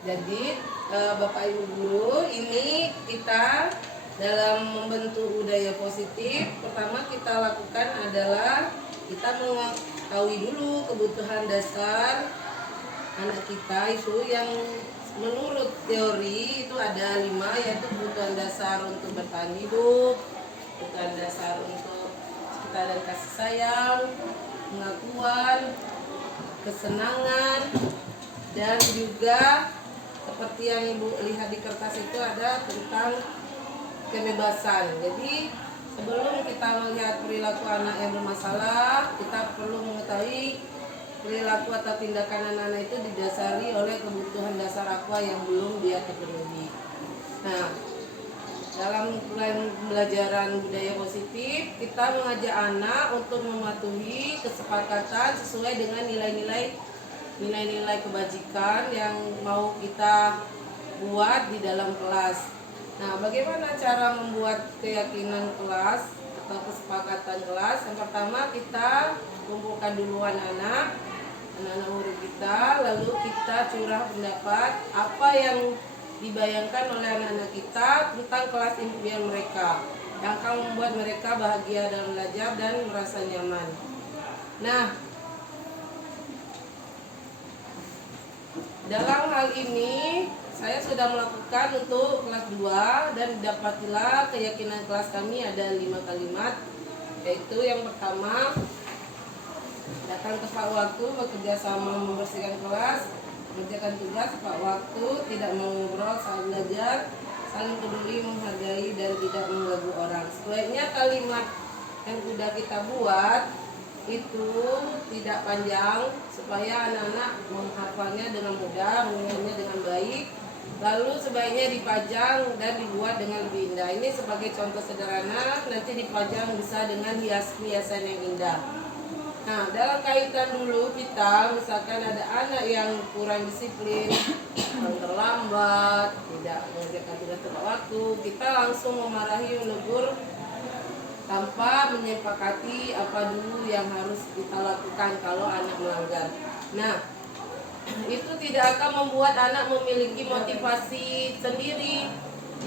Jadi Bapak Ibu guru, ini kita dalam membentuk budaya positif, pertama kita lakukan adalah kita mengetahui dulu kebutuhan dasar anak kita itu yang menurut teori itu ada 5, yaitu kebutuhan dasar untuk bertahan hidup, kebutuhan dasar untuk kita dan kasih sayang, pengakuan, kesenangan, dan juga seperti yang Ibu lihat di kertas itu ada tentang kebebasan. Jadi sebelum kita melihat perilaku anak yang bermasalah, kita perlu mengetahui perilaku atau tindakan anak-anak itu didasari oleh kebutuhan dasar apa yang belum dia terpenuhi. Nah, dalam pembelajaran budaya positif, kita mengajak anak untuk mematuhi kesepakatan sesuai dengan nilai-nilai kebajikan yang mau kita buat di dalam kelas. Nah, bagaimana cara membuat keyakinan kelas atau kesepakatan kelas? Yang pertama, kita kumpulkan dulu anak-anak murid kita, lalu kita curah pendapat apa yang dibayangkan oleh anak-anak kita tentang kelas impian mereka yang akan membuat mereka bahagia dalam belajar dan merasa nyaman. Nah, dalam hal ini saya sudah melakukan untuk kelas 2 dan didapatilah keyakinan kelas kami ada 5 kalimat, yaitu yang pertama, datang tepat waktu, bekerja sama membersihkan kelas, mengerjakan tugas tepat waktu, tidak mengobrol saat belajar, saling peduli, menghargai, dan tidak mengganggu orang. Sebaiknya kalimat yang sudah kita buat itu tidak panjang supaya anak-anak menghafalnya dengan mudah, mengingatnya dengan baik. Lalu sebaiknya dipajang dan dibuat dengan lebih indah. Ini sebagai contoh sederhana, nanti dipajang bisa dengan hiasan yang indah. Nah, dalam kaitan dulu kita, misalkan ada anak yang kurang disiplin, terlambat, tidak mengerjakan tugas tepat waktu, kita langsung memarahi, menegur tanpa menyepakati apa dulu yang harus kita lakukan kalau anak melanggar. Nah, itu tidak akan membuat anak memiliki motivasi sendiri.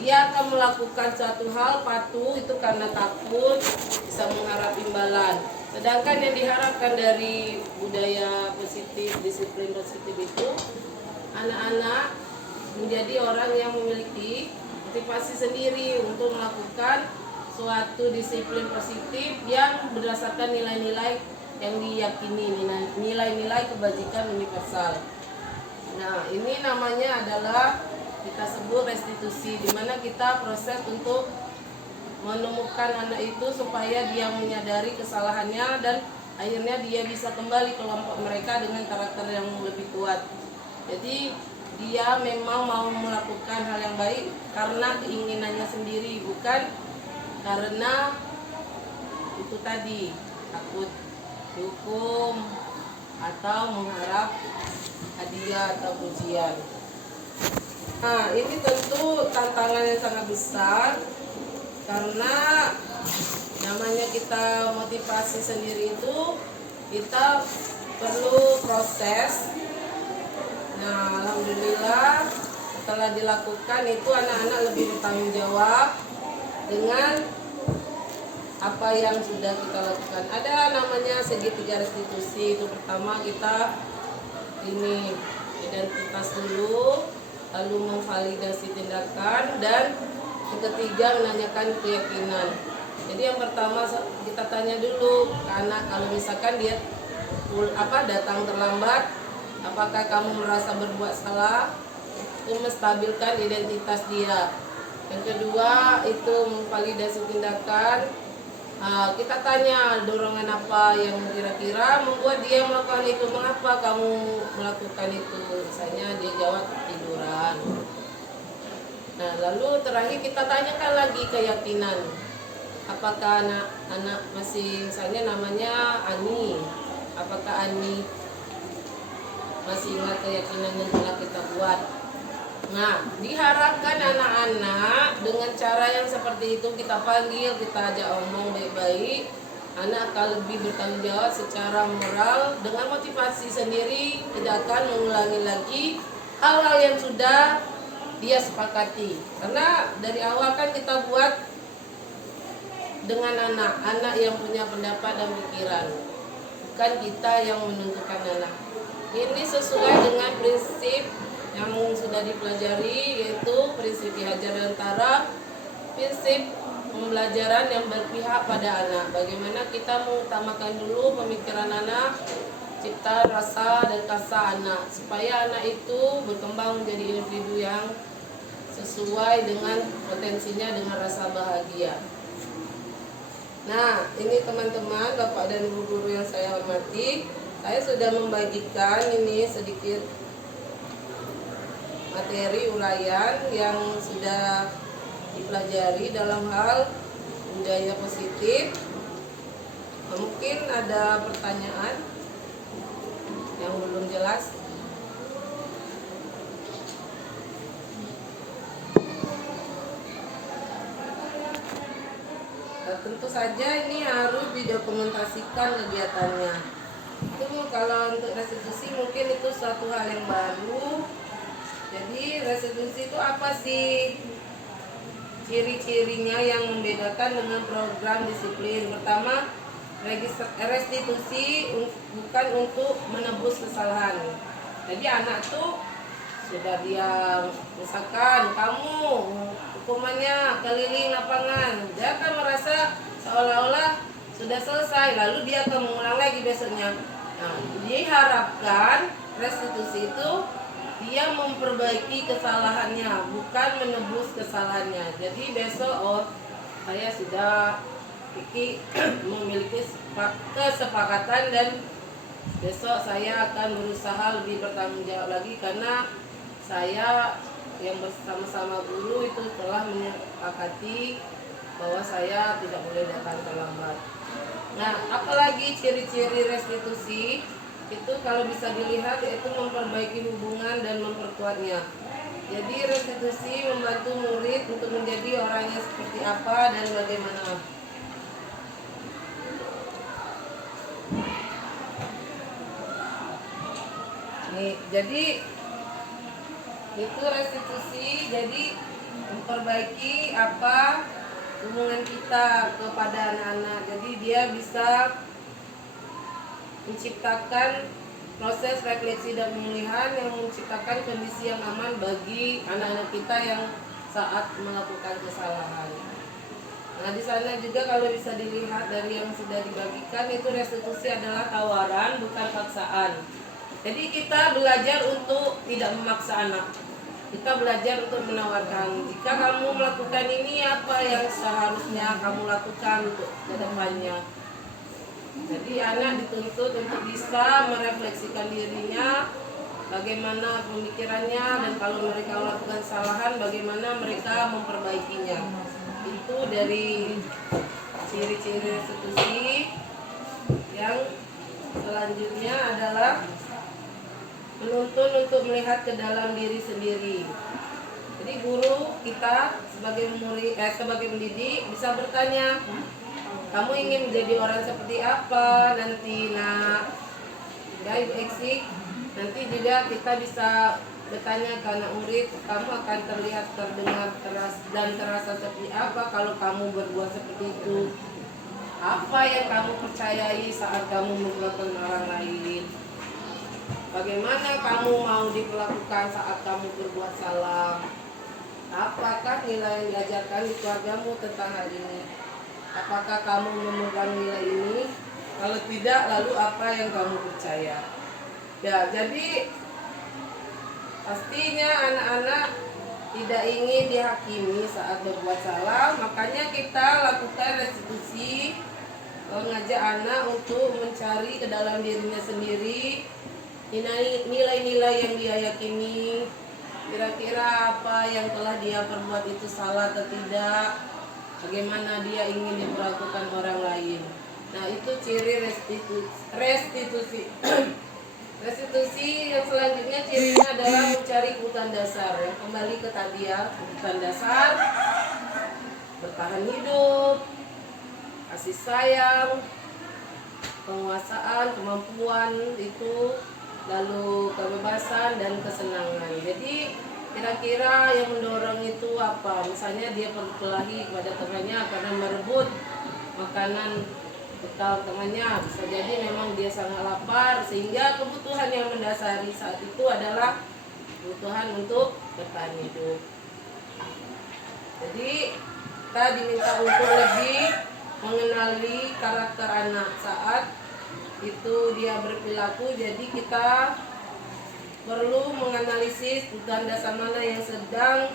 Dia akan melakukan suatu hal patuh itu karena takut bisa mengharap imbalan. Sedangkan yang diharapkan dari budaya positif, disiplin positif itu, anak-anak menjadi orang yang memiliki motivasi sendiri untuk melakukan suatu disiplin positif yang berdasarkan nilai-nilai yang diyakini, nilai-nilai kebajikan universal. Nah, ini namanya adalah kita sebut restitusi, di mana kita proses untuk menemukan anak itu supaya dia menyadari kesalahannya dan akhirnya dia bisa kembali ke kelompok mereka dengan karakter yang lebih kuat. Jadi dia memang mau melakukan hal yang baik karena keinginannya sendiri, bukan karena itu tadi takut dihukum atau mengharap hadiah atau pujian. Nah, ini tentu tantangan yang sangat besar karena namanya kita motivasi sendiri itu kita perlu proses. Nah, alhamdulillah setelah dilakukan itu anak-anak lebih bertanggung jawab dengan apa yang sudah kita lakukan. Ada namanya segitiga restitusi. Itu pertama kita ini identitas dulu, lalu memvalidasi tindakan, dan yang ketiga menanyakan keyakinan. Jadi yang pertama kita tanya dulu ke anak, kalau misalkan dia datang terlambat, apakah kamu merasa berbuat salah? Itu menstabilkan identitas dia. Yang kedua itu memvalidasi tindakan. Kita tanya dorongan apa yang kira-kira membuat dia melakukan itu, mengapa kamu melakukan itu? Misalnya dia jawab tiduran. Nah, lalu terakhir kita tanyakan lagi keyakinan. Apakah anak masih, misalnya namanya Ani, apakah Ani masih ingat keyakinan yang telah kita buat? Nah, diharapkan anak-anak dengan cara yang seperti itu kita panggil, kita ajak omong baik-baik, anak akan lebih bertanggung jawab secara moral dengan motivasi sendiri, tidak akan mengulangi lagi hal-hal yang sudah dia sepakati. Karena dari awal kan kita buat dengan anak yang punya pendapat dan pikiran, bukan kita yang menentukan anak. Ini sesuai dengan prinsip yang sudah dipelajari, yaitu prinsip Ki Hajar Dewantara, prinsip pembelajaran yang berpihak pada anak. Bagaimana kita mengutamakan dulu pemikiran anak, cipta, rasa, dan kasa anak, supaya anak itu berkembang menjadi individu yang sesuai dengan potensinya, dengan rasa bahagia. Nah, ini teman-teman, Bapak dan Ibu guru yang saya hormati, saya sudah membagikan ini sedikit materi uraian yang sudah dipelajari dalam hal budaya positif. Mungkin ada pertanyaan yang belum jelas. Nah, tentu saja ini harus didokumentasikan kegiatannya. Itu kalau untuk restitusi mungkin itu suatu hal yang baru. Jadi restitusi itu apa sih? Ciri-cirinya yang membedakan dengan program disiplin. Pertama, restitusi bukan untuk menebus kesalahan. Jadi anak tuh sudah dia, misalkan kamu hukumannya keliling lapangan, dia akan merasa seolah-olah sudah selesai, lalu dia akan mengulang lagi besoknya. Nah, diharapkan restitusi itu dia memperbaiki kesalahannya, bukan menebus kesalahannya. Jadi besok, oh saya sudah memiliki kesepakatan dan besok saya akan berusaha lebih bertanggung jawab lagi, karena saya yang bersama-sama guru itu telah menyepakati bahwa saya tidak boleh datang terlambat. Nah, apalagi ciri-ciri restitusi itu kalau bisa dilihat yaitu memperbaiki hubungan dan memperkuatnya. Jadi restitusi membantu murid untuk menjadi orangnya seperti apa dan bagaimana. Nih, jadi itu restitusi, jadi memperbaiki apa hubungan kita kepada anak-anak. Jadi dia bisa menciptakan proses refleksi dan pemulihan yang menciptakan kondisi yang aman bagi anak-anak kita yang saat melakukan kesalahan. Nah, di sana juga kalau bisa dilihat dari yang sudah dibagikan, itu restitusi adalah tawaran, bukan paksaan. Jadi kita belajar untuk tidak memaksa anak. Kita belajar untuk menawarkan, jika kamu melakukan ini, apa yang seharusnya kamu lakukan untuk ke depannya. Jadi anak dituntut untuk bisa merefleksikan dirinya, bagaimana pemikirannya, dan kalau mereka melakukan kesalahan, bagaimana mereka memperbaikinya. Itu dari ciri-ciri restitusi. Yang selanjutnya adalah menuntun untuk melihat ke dalam diri sendiri. Jadi guru kita sebagai murid, sebagai pendidik bisa bertanya, kamu ingin menjadi orang seperti apa nanti, nak? Ya, Ibu Eksi, nanti juga kita bisa bertanya ke anak murid, kamu akan terlihat, terdengar, dan terasa seperti apa kalau kamu berbuat seperti itu? Apa yang kamu percayai saat kamu membuatkan orang lain? Bagaimana kamu mau diperlakukan saat kamu berbuat salah? Apakah nilai yang diajarkan di keluargamu tentang hal ini? Apakah kamu memegang nilai ini? Kalau tidak, lalu apa yang kamu percaya? Ya, jadi pastinya anak-anak tidak ingin dihakimi saat berbuat salah, makanya kita lakukan restitusi, mengajak anak untuk mencari ke dalam dirinya sendiri nilai-nilai yang dia yakini, kira-kira apa yang telah dia perbuat itu salah atau tidak, bagaimana dia ingin diperlakukan orang lain. Nah, itu ciri restitusi. Restitusi yang selanjutnya cirinya adalah mencari kebutuhan dasar. Yang kembali ke tadi ya, kebutuhan dasar, bertahan hidup, kasih sayang, penguasaan, kemampuan itu lalu kebebasan dan kesenangan. Jadi kira-kira yang mendorong itu apa? Misalnya dia berkelahi kepada temannya karena merebut makanan bekal temannya. Bisa jadi memang dia sangat lapar, sehingga kebutuhan yang mendasari saat itu adalah kebutuhan untuk bertahan hidup. Jadi kita diminta untuk lebih mengenali karakter anak saat itu dia berperilaku. Jadi kita perlu menganalisis kebutuhan dasar mana yang sedang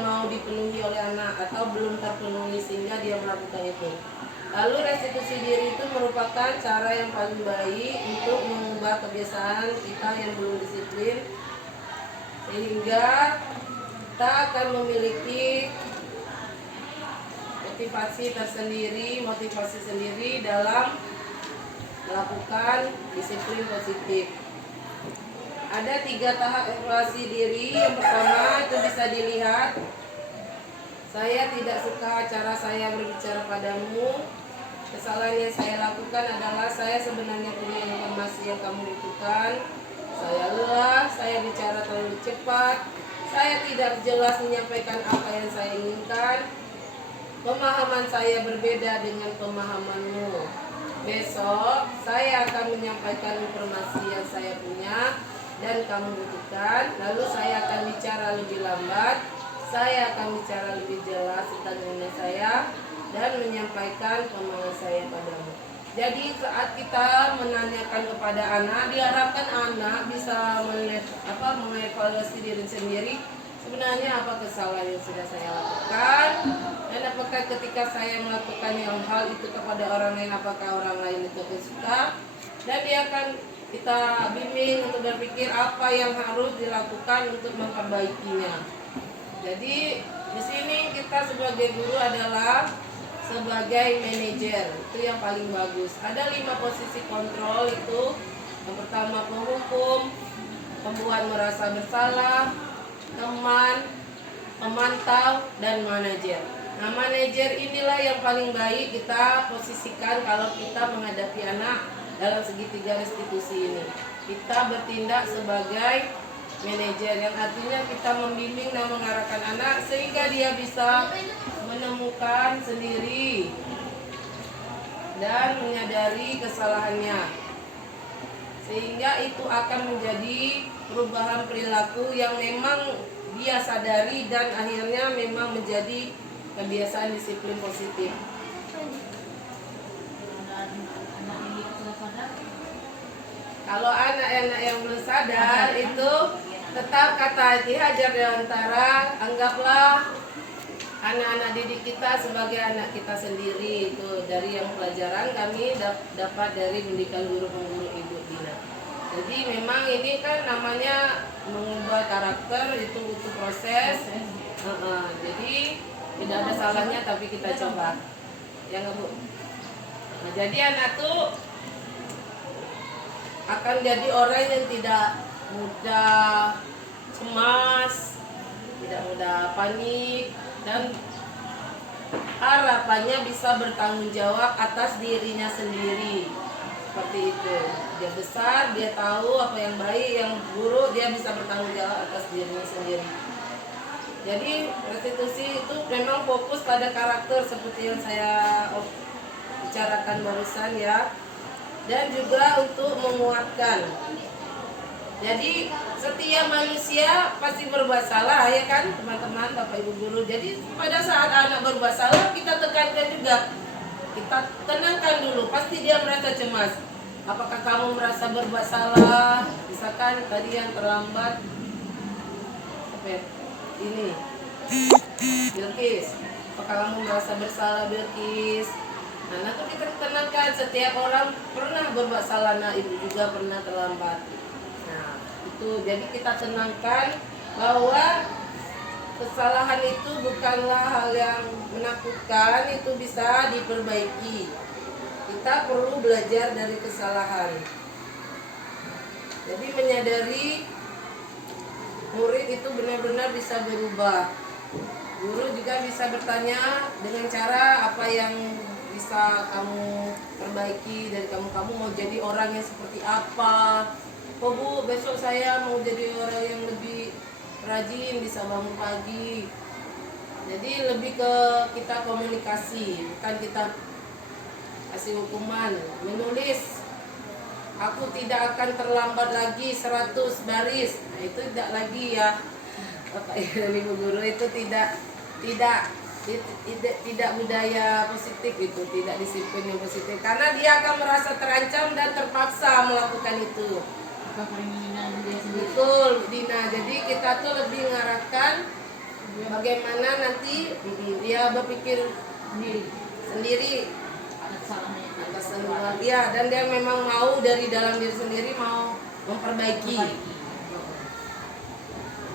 mau dipenuhi oleh anak atau belum terpenuhi sehingga dia melakukan itu. Lalu restitusi diri itu merupakan cara yang paling baik untuk mengubah kebiasaan kita yang belum disiplin, sehingga kita akan memiliki motivasi sendiri dalam melakukan disiplin positif. Ada 3 tahap evaluasi diri. Yang pertama itu bisa dilihat, saya tidak suka cara saya berbicara padamu. Kesalahan yang saya lakukan adalah saya sebenarnya punya informasi yang kamu butuhkan. Saya lelah, saya bicara terlalu cepat, saya tidak jelas menyampaikan apa yang saya inginkan. Pemahaman saya berbeda dengan pemahamanmu. Besok saya akan menyampaikan informasi yang saya punya dan kamu butuhkan. Lalu saya akan bicara lebih lambat, saya akan bicara lebih jelas tentang nilai saya dan menyampaikan pemahaman saya padamu. Jadi saat kita menanyakan kepada anak, diharapkan anak bisa mengevaluasi diri sendiri. Sebenarnya apa kesalahan yang sudah saya lakukan, dan apakah ketika saya melakukan hal itu kepada orang lain, apakah orang lain itu suka. Dan dia akan kita bimbing untuk berpikir apa yang harus dilakukan untuk memperbaikinya. Jadi di sini kita sebagai guru adalah sebagai manajer, itu yang paling bagus. Ada 5 posisi kontrol itu. Yang pertama penghukum, pembuat merasa bersalah, teman, pemantau, dan manajer. Nah, manajer inilah yang paling baik kita posisikan kalau kita menghadapi anak dalam segitiga restitusi ini. Kita bertindak sebagai manajer, yang artinya kita membimbing dan mengarahkan anak sehingga dia bisa menemukan sendiri dan menyadari kesalahannya, sehingga itu akan menjadi perubahan perilaku yang memang dia sadari dan akhirnya memang menjadi kebiasaan disiplin positif. Kalau anak-anak yang belum sadar itu tetap kata Hati Hajar Dewantara, anggaplah anak-anak didik kita sebagai anak kita sendiri. Itu dari yang pelajaran kami dapat dari pendidikan guru-guru Ibu Dina. Jadi memang ini kan namanya mengubah karakter, itu butuh proses. Jadi tidak ada salahnya tapi kita coba. Ya nggak Bu? Nah, jadi anak tuh akan jadi orang yang tidak mudah cemas, tidak mudah panik, dan harapannya bisa bertanggung jawab atas dirinya sendiri. Seperti itu. Dia besar, dia tahu apa yang baik, yang buruk, dia bisa bertanggung jawab atas dirinya sendiri. Jadi restitusi itu memang fokus pada karakter seperti yang saya bicarakan barusan ya. Dan juga untuk menguatkan. Jadi setiap manusia pasti berbuat salah ya kan teman-teman, Bapak Ibu guru. Jadi pada saat anak berbuat salah kita tekankan juga. Kita tenangkan dulu, pasti dia merasa cemas. Apakah kamu merasa berbuat salah? Misalkan tadi yang terlambat ini Bilkis, apakah kamu merasa bersalah Bilkis? Nah itu kita tenangkan, setiap orang pernah berbuat salah, nah ibu juga pernah terlambat. Nah itu jadi kita tenangkan bahwa kesalahan itu bukanlah hal yang menakutkan, itu bisa diperbaiki. Kita perlu belajar dari kesalahan. Jadi menyadari murid itu benar-benar bisa berubah. Guru juga bisa bertanya dengan cara apa yang bisa kamu perbaiki dari kamu mau jadi orang yang seperti apa. Oh Bu, besok saya mau jadi orang yang lebih rajin, bisa bangun pagi. Jadi lebih ke kita komunikasi, bukan kita kasih hukuman. Menulis, aku tidak akan terlambat lagi 100 baris. Nah, itu tidak lagi ya. Bapak Ibu guru itu tidak budaya positif, itu tidak disiplin yang positif, karena dia akan merasa terancam dan terpaksa melakukan itu. Betul, Dina. Jadi kita tuh lebih mengarahkan bagaimana nanti dia berpikir sendiri atas semua dia, dan dia memang mau dari dalam diri sendiri mau memperbaiki.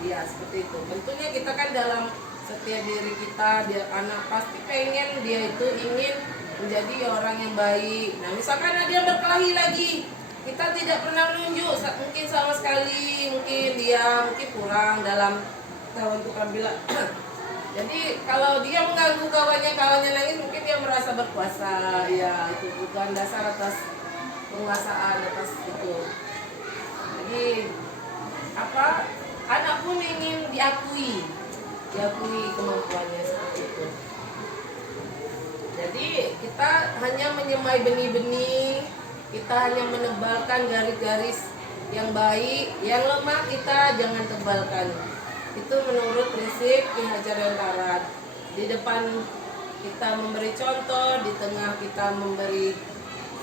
Ya seperti itu. Tentunya kita kan dalam setiap diri kita, dia anak pasti pengen dia itu ingin menjadi orang yang baik. Nah misalkan ada yang berkelahi lagi, kita tidak pernah menunjuk, mungkin sama sekali, mungkin dia kurang dalam tahu untuk bilang. Jadi kalau dia mengganggu kawannya nangis, mungkin dia merasa berkuasa. Ya itu bukan dasar atas penguasaan atas itu. Jadi anak pun ingin diakui kemampuannya seperti itu. Jadi kita hanya menyemai benih-benih, kita hanya menebalkan garis-garis yang baik, yang lemah kita jangan tebalkan. Itu menurut prinsip Ki Hajar Dewantara. Di depan kita memberi contoh, di tengah kita memberi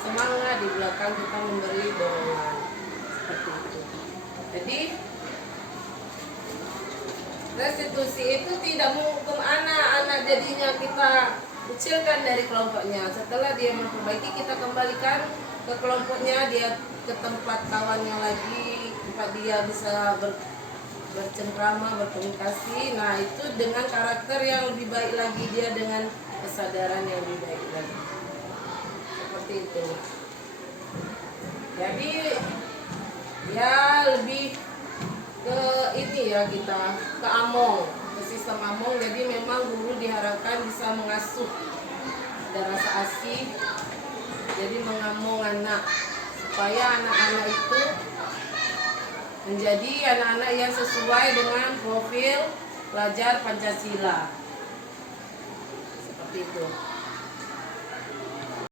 semangat, di belakang kita memberi dorongan. Seperti itu. Jadi restitusi itu tidak menghukum anak jadinya kita kecilkan dari kelompoknya. Setelah dia memperbaiki, kita kembalikan ke kelompoknya, dia ke tempat kawannya lagi, tempat dia bisa bercengkrama, berkomunikasi. Nah itu dengan karakter yang lebih baik lagi, dia dengan kesadaran yang lebih baik lagi. Seperti itu. Jadi ya lebih ke ini ya, kita ke among, ke sistem among. Jadi memang guru diharapkan bisa mengasuh, ada rasa asih, jadi mengamong anak supaya anak-anak itu menjadi anak-anak yang sesuai dengan profil pelajar Pancasila. Seperti itu.